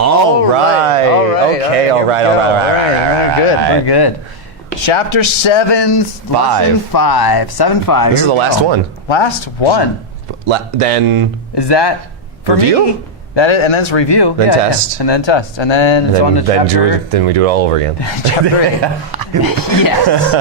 All right. Okay. All right. We're good. Chapter 7, lesson 5. 7-5. This is the last one. Last one. Then is that for review? Me? That is, and then it's review. Then test. Yeah. And then test. And then it's on to chapter. Then we do it all over again. Chapter 8. Yes.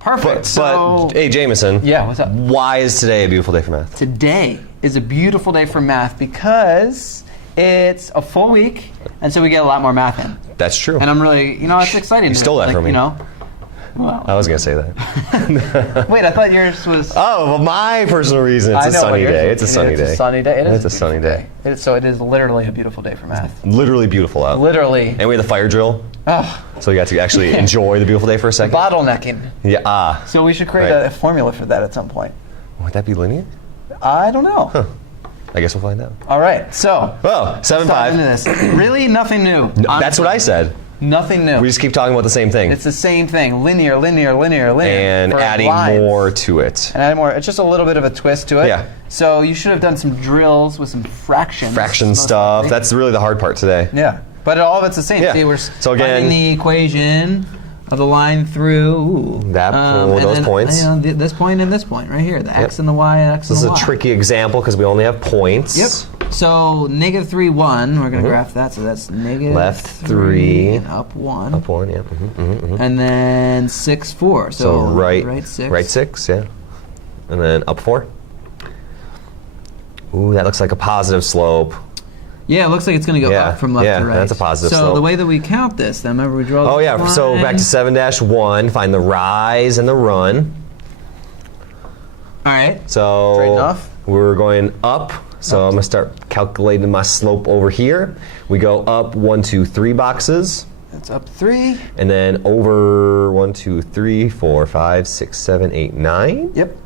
Perfect. But hey, Jameson. Yeah. What's up? Why is today a beautiful day for math? Today is a beautiful day for math because it's a full week, and so we get a lot more math in. That's true. And I'm really, it's exciting. You stole that from me. Well, I was going to say that. Wait, I thought yours was... Oh, well, my personal reason. It's a sunny day. It's a sunny day. It's a sunny day. It is a sunny day. So it is literally a beautiful day for math. Literally beautiful out. Literally. And we had the fire drill. Oh. So we got to actually enjoy the beautiful day for a second. Bottlenecking. Yeah. So we should create a formula for that at some point. Would that be linear? I don't know. Huh. I guess we'll find out. All right. So. Oh, 7-5. Into this. Really nothing new. No, that's what I said. Nothing new. We just keep talking about the same thing. It's the same thing. Linear. And adding more to it. And adding more. It's just a little bit of a twist to it. Yeah. So you should have done some drills with some fractions. Fraction stuff. Likely. That's really the hard part today. Yeah. But all of it's the same. Yeah. See, we're again, finding the equation of the line through those points. This point and this point right here. The x and the y and x and the y. This is a tricky example because we only have points. Yep. So -3, 1. We're going to graph that. So that's negative left 3 and up 1. Up 1, yeah. And then 6, 4. So right 6. Right 6, yeah. And then up 4. Ooh, that looks like a positive slope. Yeah, it looks like it's going to go up from left to right. Yeah, that's a positive slope. So the way that we count this, then remember we draw the line. So back to 7-1, find the rise and the run. All right. So straight enough. We're going up. So I'm going to start calculating my slope over here. We go up 1, 2, 3 boxes. That's up 3. And then over 1, 2, 3, 4, 5, 6, 7, 8, 9. Yep.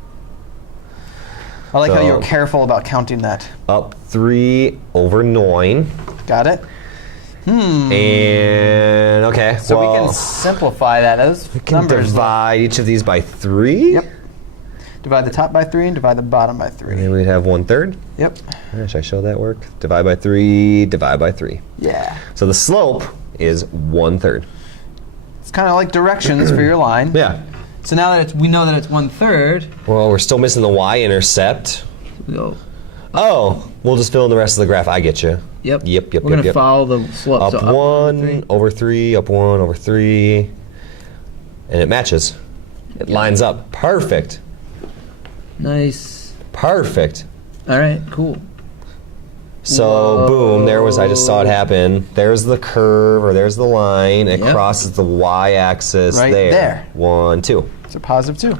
I like how you were careful about counting that. Up 3 over 9. Got it. And okay. So we can simplify that. Those we can numbers divide each of these by 3. Yep. Divide the top by 3 and divide the bottom by 3. And then we'd have 1/3. Yep. Should I show that work? Divide by 3, divide by 3. Yeah. So the slope is 1/3. It's kind of like directions for your line. Yeah. So now that we know that it's 1/3. Well, we're still missing the y-intercept. We'll just fill in the rest of the graph. I get you. Yep. Yep. We're going to follow the slope. Up, so up 1 over 3, up 1 over 3. And it matches. It lines up. Perfect. Nice. Perfect. All right, cool. So, boom, I just saw it happen. There's the curve, or there's the line. It crosses the y-axis right there. 1, 2. It's a +2.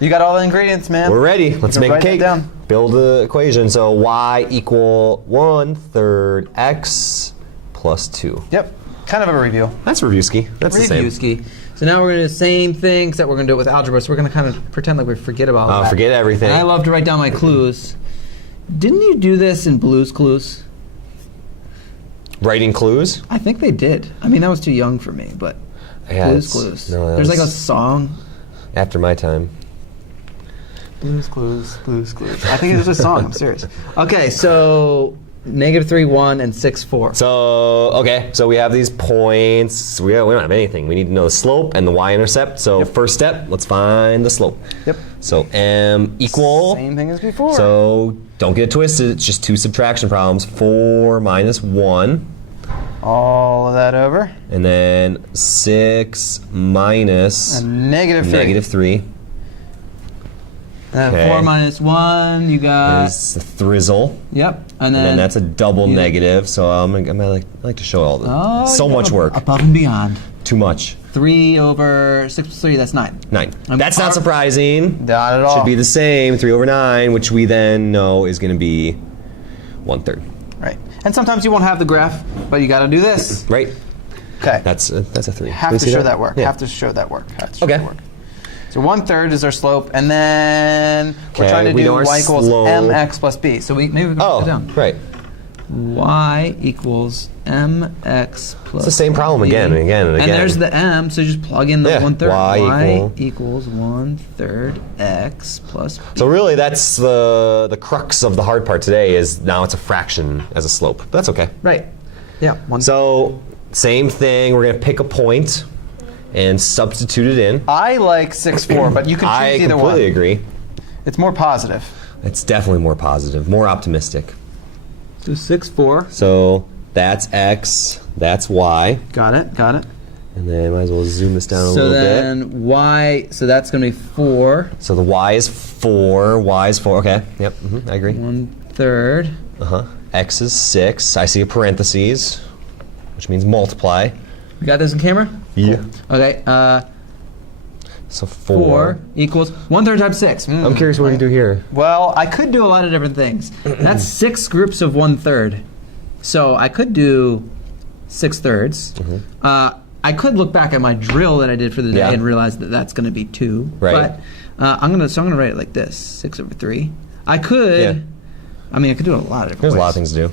You got all the ingredients, man. We're ready. Let's make a cake. Down. Build the equation. So y equal 1/3 x plus 2. Yep. Kind of a review. That's reviewski. That's the same. Reviewski. So now we're going to do the same thing, except we're going to do it with algebra. So we're going to kind of pretend like we forget about all that. Forget everything. And I love to write down my clues. Didn't you do this in Blue's Clues? Writing clues? I think they did. I mean, that was too young for me, but Blue's Clues. No, there's like a song. After my time. Blue's Clues, Blue's Clues. I think it was a song. I'm serious. Okay, so -3, 1, and 6, 4. So we have these points. We don't have anything. We need to know the slope and the y-intercept. So first step, let's find the slope. Yep. So m equal. Same thing as before. So don't get it twisted. It's just 2 subtraction problems. 4 minus 1. All of that over. And then 6 minus -3. Okay. 4 minus 1, you got... is the thrizzle. Yep. And then that's a double negative, so I like to show all the... so much work. Above and beyond. Too much. 3 over 6 plus 3, that's 9. 9. That's not surprising. Not at all. Should be the same, 3 over 9, which we then know is going to be 1/3. Right. And sometimes you won't have the graph, but you got to do this. Right. Okay. That's a 3. Have to show that work. Yeah. Have to show that work. Okay. So 1/3 is our slope, and then we're trying to do y equals mx plus b. So maybe we can write it down. Right. Y equals mx plus It's the same problem again and again and again. And there's the m, so just plug in the 1/3. Y equals 1/3 x plus b. So really, that's the crux of the hard part today. Is now it's a fraction as a slope. But that's okay. Right. Yeah. So same thing. We're gonna pick a point and substitute it in. I like 6-4, but you can choose either one. I completely agree. It's more positive. It's definitely more positive, more optimistic. So 6-4. So that's X, that's Y. Got it. And then might as well zoom this down a So little bit. then Y, so that's going to be 4. So the Y is 4, Y is 4. Okay, yep, I agree. 1/3. X is 6. I see a parentheses, which means multiply. You got this in camera? Yeah. Okay, So 4 equals 1/3 times 6. I'm curious what you do here. Well, I could do a lot of different things. That's 6 groups of 1/3. So I could do 6/3. I could look back at my drill that I did for the day and realize that that's going to be 2. Right. But I'm gonna write it like this: 6/3. I could. Yeah. I mean, I could do it a lot of different There's ways. a lot of things to do.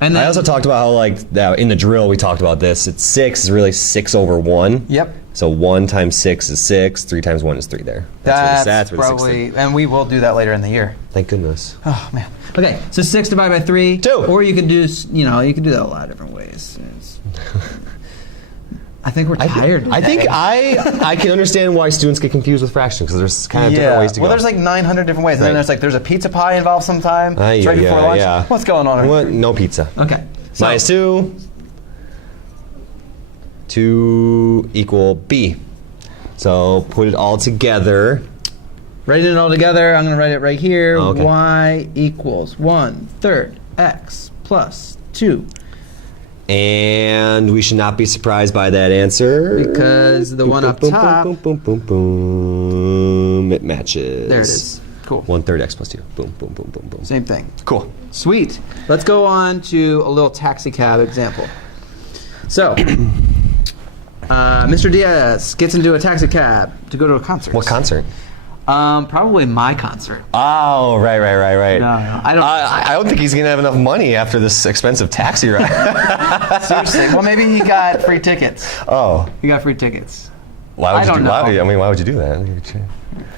And then I also talked about how, like, in the drill we talked about this. It's 6 is really 6/1. Yep. So 1 times 6 is 6. 3 times 1 is 3 there. That's where the 6 probably, is. and we will do that later in the year. Thank goodness. Oh man. Okay, so 6 divided by 3. 2. Or you could do, you could do that a lot of different ways. I think we're tired. I think I can understand why students get confused with fractions, because there's kind of different ways to go. Well, there's like 900 different ways. And then there's a pizza pie involved sometime. It's right before lunch. Yeah. What's going on? What? No pizza. Okay. So, Minus 2. 2 equal B. So put it all together. writing it all together, I'm going to write it right here. Okay. Y equals 1/3 x plus 2. And we should not be surprised by that answer. Because the one up top. Boom, boom, boom, boom. It matches. There it is. Cool. 1/3 x plus 2. Boom, boom, boom, boom, boom. Same thing. Cool. Sweet. Let's go on to a little taxi cab example. So, Mr. Diaz gets into a taxi cab to go to a concert. What concert? Probably my concert. Oh, right. No, I don't think he's gonna have enough money after this expensive taxi ride. Seriously. Well, maybe he got free tickets. Oh, He got free tickets. why would I you don't do? know. Why would you do that?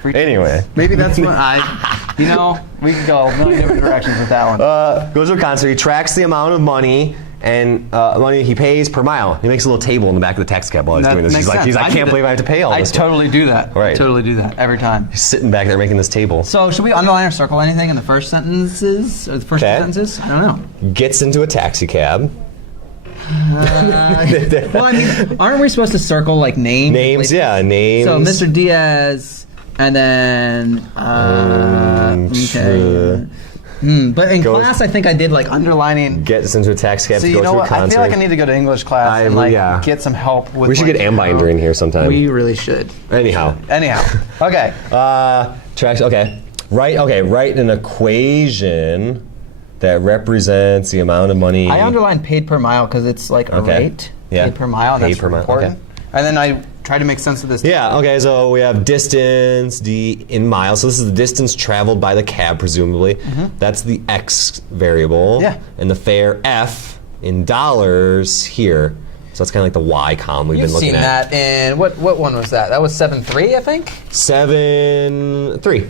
Free Anyway, Maybe that's what we could go a million different directions with that one. goes to a concert. He tracks the amount of money and money he pays per mile. He makes a little table in the back of the taxi cab while he's doing this. makes He's sense. like, I can't believe I have to pay all I this. totally do that. Right. I totally do that every time. He's sitting back there making this table. So should we underline or circle anything in the first sentences or the first two Okay. sentences? I don't know. Gets into a taxi cab. Well, I mean, aren't we supposed to circle like names? Names, yeah, names. So Mr. Diaz, and then okay. But in Goes- class, I think I did like underlining. Gets into a taxi cab So to you go know to a what? concert. I feel like I need to go to English class and like yeah. get some help with. We should my get Ambinder in here sometime. We really should. Anyhow. Okay. Tracks. Okay. Write an equation that represents the amount of money. I underlined paid per mile because it's like a Okay. rate. Yeah. Paid per mile. And Paid that's per mile, important. okay. And then I try to make sense of this. Yeah, okay, so we have distance, D in miles. So this is the distance traveled by the cab, presumably. That's the X variable. Yeah. And the fare, F, in dollars here. So that's kind of like the Y column we've You've been looking seen at. that in what one was that? That was 7.3, I think. 7.3.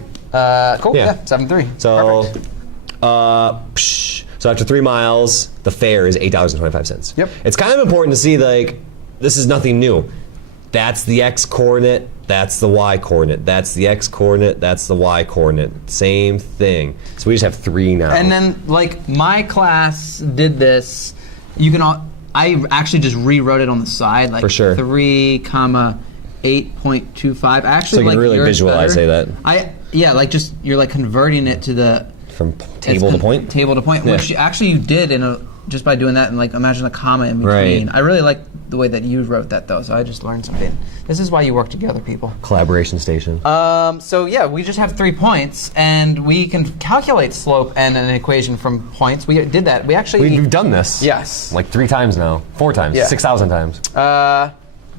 Cool. Yeah. Yeah. 7.3. So, Perfect. So after 3 miles, the fare is $8.25. Yep. It's kind of important to see, like, this is nothing new. That's the X coordinate, that's the Y coordinate. That's the X coordinate, that's the Y coordinate. Same thing. So we just have 3 now. And then, like, my class did this. You can all. I actually just rewrote it on the side, like For sure. 3, 8.25. Actually, So you can like really yours visualize, better. say that. Like just you're like converting it to the from table to point? Table to point, Yeah. which actually you did just by doing that, and like imagine a comma in between. Right. I really like the way that you wrote that though, so I just learned something. This is why you work together, people. Collaboration station. So yeah, we just have 3 points, and we can calculate slope and an equation from points. We did that. We actually We've done this. Yes. Like 3 times now. 4 times. Yeah. 6,000 times.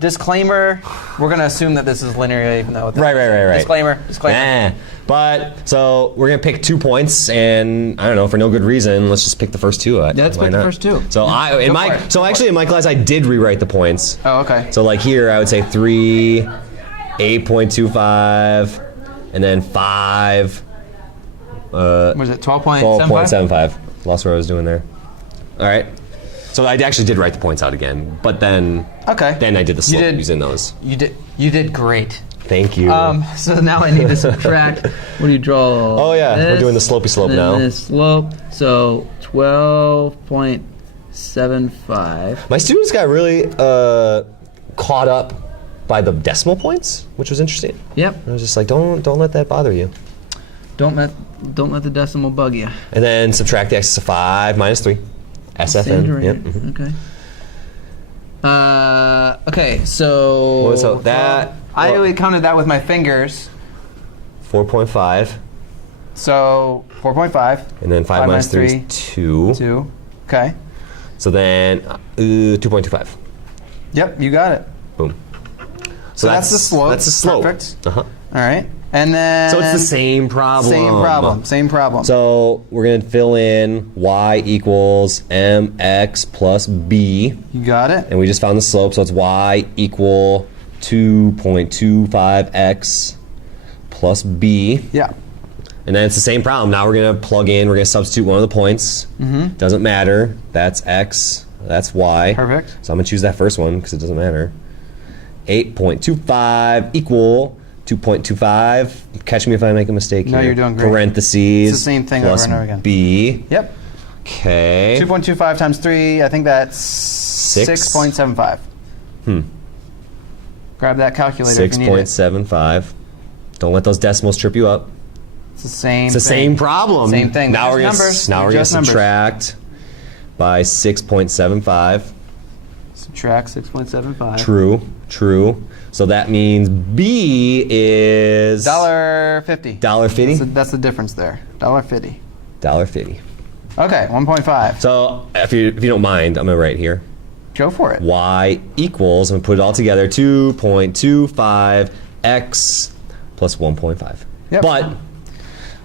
Disclaimer: we're gonna assume that this is linear, even though it's Right. Disclaimer. Nah. But, so we're going to pick 2 points, and I don't know, for no good reason, let's just pick the first 2. let's Why pick the not? first 2. So actually in my class I did rewrite the points. Oh, okay. So like here I would say 3, 8.25, and then 5. Was it 12.75? 12.75. Lost what I was doing there. All right. So I actually did write the points out again, but then Okay. then I did the slope did. using those. You did great. Thank you. So now I need to subtract. What do you draw? Oh, yeah, we're doing the slopey slope and then now. This slope. So 12.75. My students got really caught up by the decimal points, which was interesting. Yep. I was just like, don't let that bother you. Don't let the decimal bug you. And then subtract the excess of 5 minus 3. SFN. Yep. Mhm. Okay. Okay. So. So that I only counted that with my fingers. 4.5. So 4.5. And then 5 minus 3 is 2. 2. Okay. So then 2.25. Yep, you got it. Boom. So that's the slope. That's the slope. Perfect. Uh-huh. All right. And then. So it's the same problem. Same problem. So we're going to fill in y equals mx plus b. You got it. And we just found the slope, so it's y equal 2.25x plus b. Yeah. And then it's the same problem. Now we're going to plug in, we're going to substitute one of the points. Doesn't matter. That's x, that's y. Perfect. So I'm going to choose that first one because it doesn't matter. 8.25 equal 2.25. Catch me if I make a mistake here. No, you're doing great. Parentheses. It's the same thing plus over and over again. b. Yep. Okay. 2.25 times 3, I think that's 6.75. Grab that calculator if you need it. 6.75. Don't let those decimals trip you up. It's the same It's the same problem. Same thing. Now we're Just going numbers. to subtract by 6.75. Subtract 6.75. True. So that means B is $1.50. $1.50. That's the difference there. $1.50. $1.50. Okay, 1.5. So if you don't mind, I'm gonna write here. Go for it. Y equals, I'm gonna put it all together, 2.25x plus 1.5. Yep. But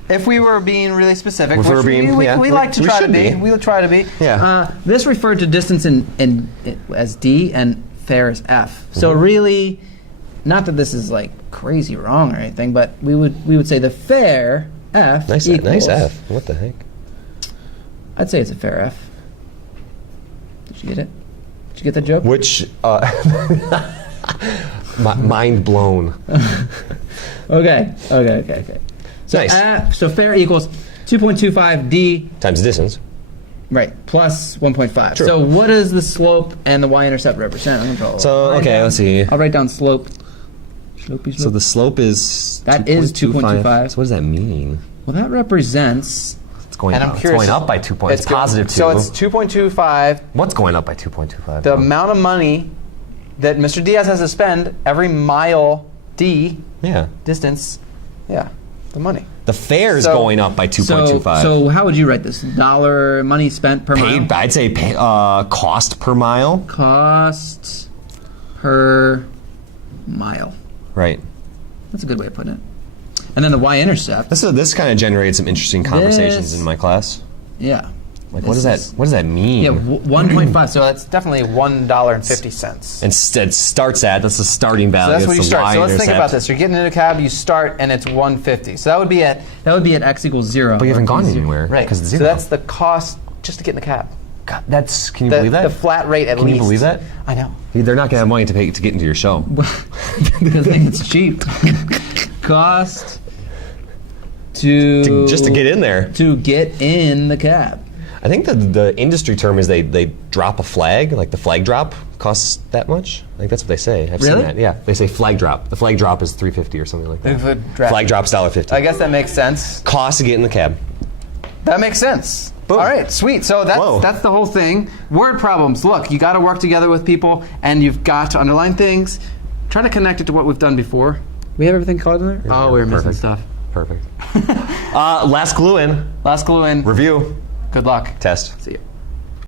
if we were being really specific, If we were which being- we yeah, like to we try to should be. be. We'll try to be. Yeah. This referred to distance in as D and fair as F. So really, not that this is like crazy wrong or anything, but we would say the fair F nice equals. F. What the heck? I'd say it's a fair F. Did you get it? Did you get the joke? Which mind blown. Okay. So Nice. So fair equals 2.25 D. Times the distance. Right, plus 1.5. True. So what does the slope and the y-intercept represent? I'm gonna draw a So line okay, down. let's see. I'll write down slope. Slopey slope. So the slope is That is 2.25. So what does that mean? Well, that represents. It's going And up. I'm It's curious. going up by 2 points. It's positive 2. So it's 2.25. What's going up by 2.25? The amount of money that Mr. Diaz has to spend every mile D Yeah. distance. Yeah, the money. The fare is So- going up by 2.25. So how would you write this? Dollar money spent per mile. Paid, I'd say cost per mile. Cost per mile. Right. That's a good way of putting it. And then the y-intercept. This kind of generated some interesting conversations This- in my class. Yeah. Like, what does that mean? Yeah, 1.5. So that's definitely $1.50. Instead starts at, that's the starting value. So that's what you the start. So let's think y-intercept. about this. You're getting in a cab, you start, and it's 150. So that would be at x equals 0. But you haven't gone anywhere. Right. Because it's So 0. that's the cost just to get in the cab. God, can you believe that? The flat rate at Can least. you believe that? I know. They're not going to have money to pay to get into your show. Because they think it's cheap. Cost Just to get in there. To get in the cab. I think the industry term is they drop a flag, like the flag drop costs that much. I think that's what they say. I've Really? seen that. Yeah, they say flag drop. The flag drop is $3.50 or something like that. Flag drop's $1.50. I guess that makes sense. Cost to get in the cab. That makes sense. Boom. All right, sweet. So that's the whole thing. Word problems. Look, you got to work together with people, and you've got to underline things. Try to connect it to what we've done before. We have everything colored in there? Yeah, Oh, we were missing perfect. stuff. Perfect. Last clue in. Last clue in. Review. Good luck. Test. See you.